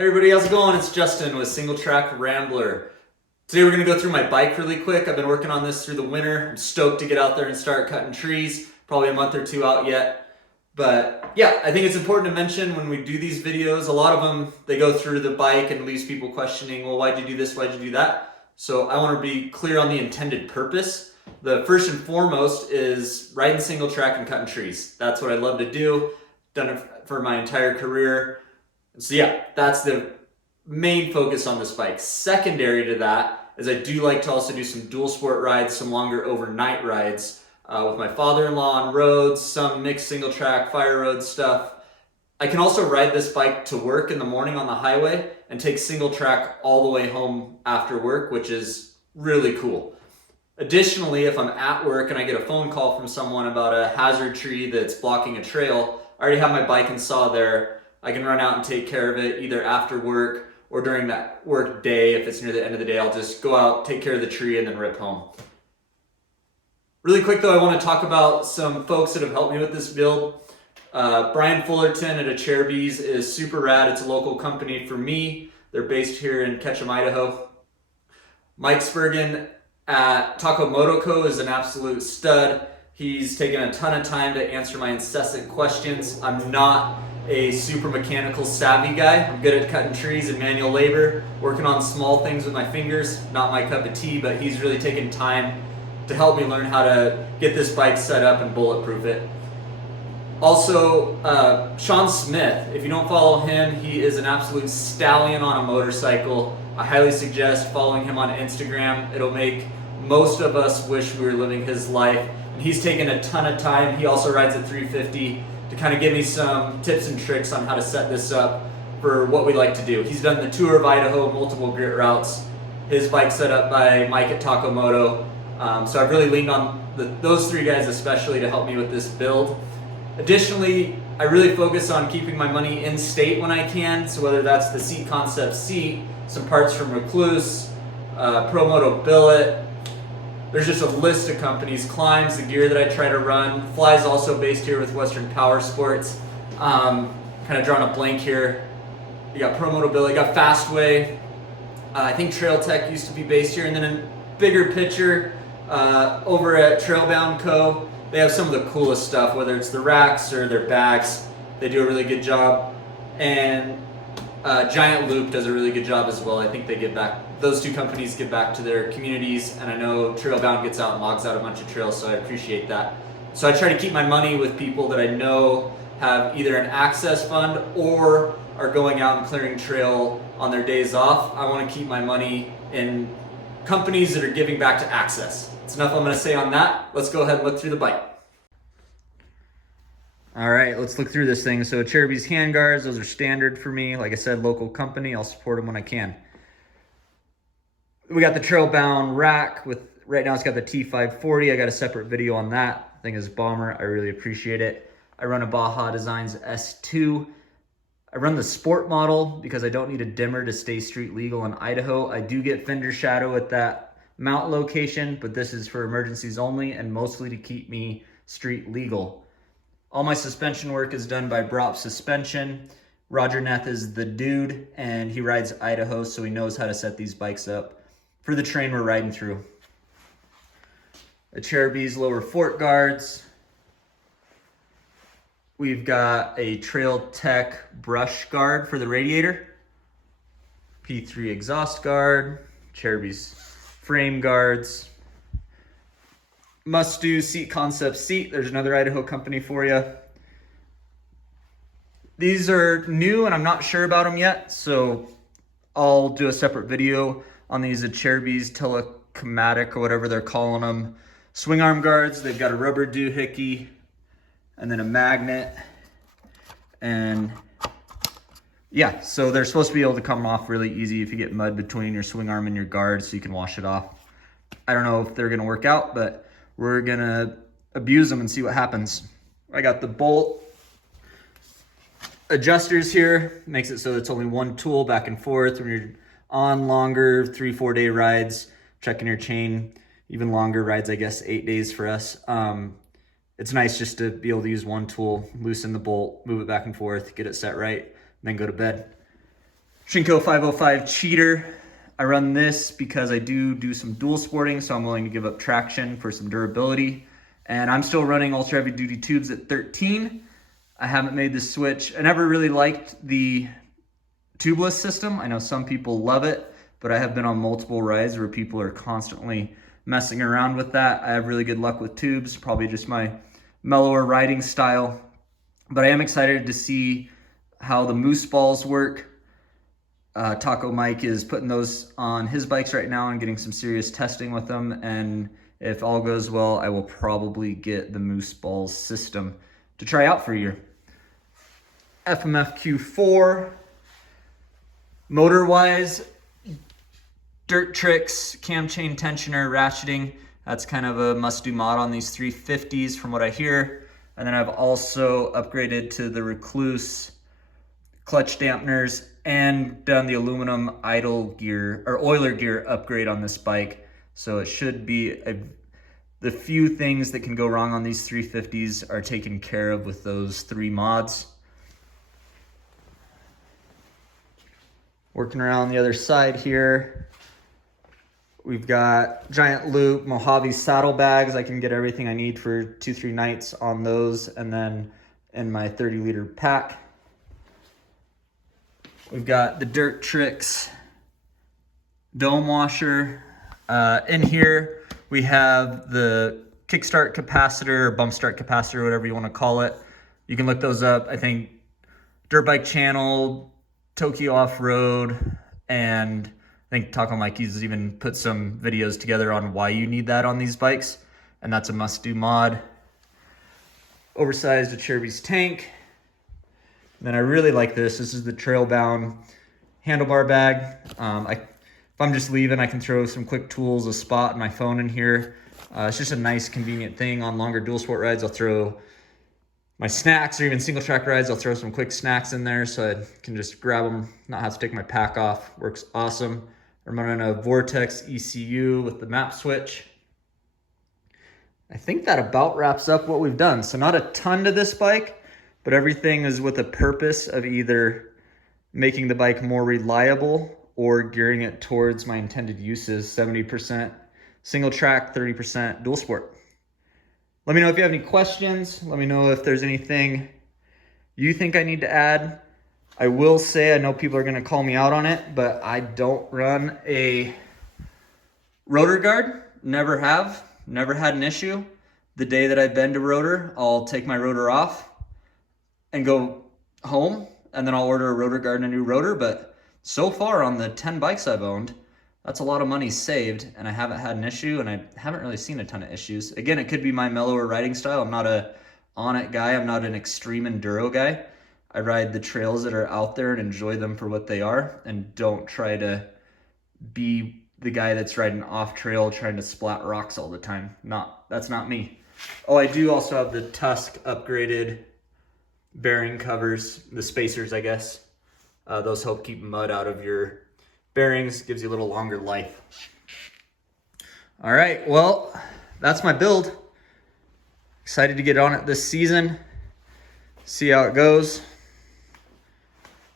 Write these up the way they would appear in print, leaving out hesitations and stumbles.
Hey everybody, how's it going? It's Justin with Singletrack Rambler. Today we're going to go through my bike really quick. I've been working on this through the winter. I'm stoked to get out there and start cutting trees. Probably a month or two out yet. But yeah, I think it's important to mention when we do these videos, a lot of them, they go through the bike and leaves people questioning, well, why'd you do this? Why'd you do that? So I want to be clear on the intended purpose. The first and foremost is riding single track and cutting trees. That's what I love to do. Done it for my entire career. So yeah, that's the main focus on this bike. Secondary to that is I do like to also do some dual sport rides, some longer overnight rides with my father-in-law on roads, some mixed single track, fire road stuff. I can also ride this bike to work in the morning on the highway and take single track all the way home after work, which is really cool. Additionally, if I'm at work and I get a phone call from someone about a hazard tree that's blocking a trail, I already have my bike and saw there. I can run out and take care of it either after work or during that work day. If it's near the end of the day, I'll just go out, take care of the tree, and then rip home. Really quick though, I want to talk about some folks that have helped me with this build. Brian Fullerton at Acherbys is super rad. It's a local company for me. They're based here in Ketchum, Idaho. Mike Spurgeon at Takomoto Co. is an absolute stud. He's taken a ton of time to answer my incessant questions. I'm not a super mechanical savvy guy. I'm good at cutting trees and manual labor, working on small things with my fingers, not my cup of tea, but he's really taken time to help me learn how to get this bike set up and bulletproof it. Also, Sean Smith, if you don't follow him, he is an absolute stallion on a motorcycle. I highly suggest following him on Instagram. It'll make most of us wish we were living his life. And he's taken a ton of time. He also rides a 350 to kind of give me some tips and tricks on how to set this up for what we like to do. He's done the tour of Idaho, multiple grit routes. His bike's set up by Mike at Takomoto. So I've really leaned on those three guys especially to help me with this build. Additionally, I really focus on keeping my money in state when I can. So whether that's the Seat Concept seat, some parts from Recluse, Promoto Billet, there's just a list of companies. Climbs, the gear that I try to run. Fly's also based here with Western Power Sports. Kind of drawing a blank here. You got Promoto Billet, you got Fastway. I think Trail Tech used to be based here. And then in bigger picture, over at Trailbound Co., they have some of the coolest stuff, whether it's the racks or their bags. They do a really good job. And Giant Loop does a really good job as well. I think they give back. Those two companies give back to their communities, and I know Trailbound gets out and logs out a bunch of trails, so I appreciate that. So I try to keep my money with people that I know have either an access fund or are going out and clearing trail on their days off. I want to keep my money in companies that are giving back to access. That's enough I'm going to say on that. Let's go ahead and look through the bike. All right, let's look through this thing. So Acherbys handguards, those are standard for me. Like I said, local company, I'll support them when I can. We got the Trailbound rack with, right now it's got the T540. I got a separate video on that. Thing is bomber, I really appreciate it. I run a Baja Designs S2. I run the sport model because I don't need a dimmer to stay street legal in Idaho. I do get fender shadow at that mount location, but this is for emergencies only and mostly to keep me street legal. All my suspension work is done by Brop Suspension. Roger Neth is the dude, and he rides Idaho, so he knows how to set these bikes up for the terrain we're riding through. Acherbys lower fork guards. We've got a Trail Tech brush guard for the radiator. P3 exhaust guard. Acherbys frame guards. Must do Seat Concept seat. There's another Idaho company for you. These are new and I'm not sure about them yet, so I'll do a separate video on these Acherbys Telechromatic or whatever they're calling them. Swing arm guards, they've got a rubber doohickey and then a magnet. And yeah, so they're supposed to be able to come off really easy if you get mud between your swing arm and your guard so you can wash it off. I don't know if they're gonna work out, but we're gonna abuse them and see what happens. I got the bolt adjusters here. Makes it so it's only one tool back and forth when you're on longer 3-4 day rides, checking your chain, even longer rides, I guess 8 days for us. It's nice just to be able to use one tool, loosen the bolt, move it back and forth, get it set right, and then go to bed. Shinko 505 Cheater. I run this because I do some dual sporting, so I'm willing to give up traction for some durability. And I'm still running ultra heavy duty tubes at 13. I haven't made the switch. I never really liked the tubeless system. I know some people love it, but I have been on multiple rides where people are constantly messing around with that. I have really good luck with tubes, probably just my mellower riding style. But I am excited to see how the moose balls work. Taco Mike is putting those on his bikes right now and getting some serious testing with them. And if all goes well, I will probably get the moose balls system to try out for a year. FMF Q4. Motor-wise, dirt tricks, cam chain tensioner, ratcheting. That's kind of a must-do mod on these 350s from what I hear. And then I've also upgraded to the Recluse clutch dampeners and done the aluminum idle gear or oiler gear upgrade on this bike. So it should be the few things that can go wrong on these 350s are taken care of with those 3 mods. Working around the other side here, we've got Giant Loop Mojave saddlebags. I can get everything I need for 2-3 nights on those, and then in my 30-liter pack. We've got the Dirt Tricks dome washer. In here, we have the kickstart capacitor, or bump start capacitor, whatever you want to call it. You can look those up. I think Dirt Bike Channel, Tokyo Off-Road, and I think Taco Mikey's even put some videos together on why you need that on these bikes, and that's a must-do mod. Oversized Acherbys tank. And then I really like this. This is the Trailbound handlebar bag. If I'm just leaving, I can throw some quick tools, a spot, and my phone in here. It's just a nice, convenient thing. On longer dual sport rides, I'll throw my snacks, or even single track rides, I'll throw some quick snacks in there so I can just grab them, not have to take my pack off. Works awesome. I'm running a Vortex ECU with the map switch. I think that about wraps up what we've done. So not a ton to this bike, but everything is with a purpose of either making the bike more reliable or gearing it towards my intended uses. 70% single track, 30% dual sport. Let me know if you have any questions. Let me know if there's anything you think I need to add. I will say, I know people are gonna call me out on it, but I don't run a Rotor Guard. Never have, never had an issue. The day that I've been to Rotor, I'll take my rotor off and go home, and then I'll order a Rotor Guard and a new rotor. But so far on the 10 bikes I've owned, that's a lot of money saved, and I haven't had an issue, and I haven't really seen a ton of issues. Again, it could be my mellower riding style. I'm not a on-it guy. I'm not an extreme enduro guy. I ride the trails that are out there and enjoy them for what they are, and don't try to be the guy that's riding off trail trying to splat rocks all the time. That's not me. Oh, I do also have the Tusk upgraded bearing covers, the spacers, I guess. Those help keep mud out of your bearings, gives you a little longer life. All right, well, that's my build. Excited to get on it this season, see how it goes.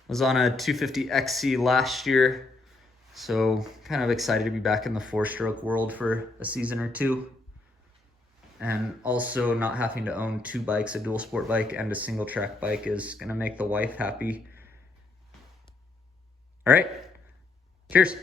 Was on a 250 XC last year, so kind of excited to be back in the 4-stroke world for a season or two. And also not having to own 2 bikes, a dual sport bike and a single track bike, is gonna make the wife happy. All right, cheers.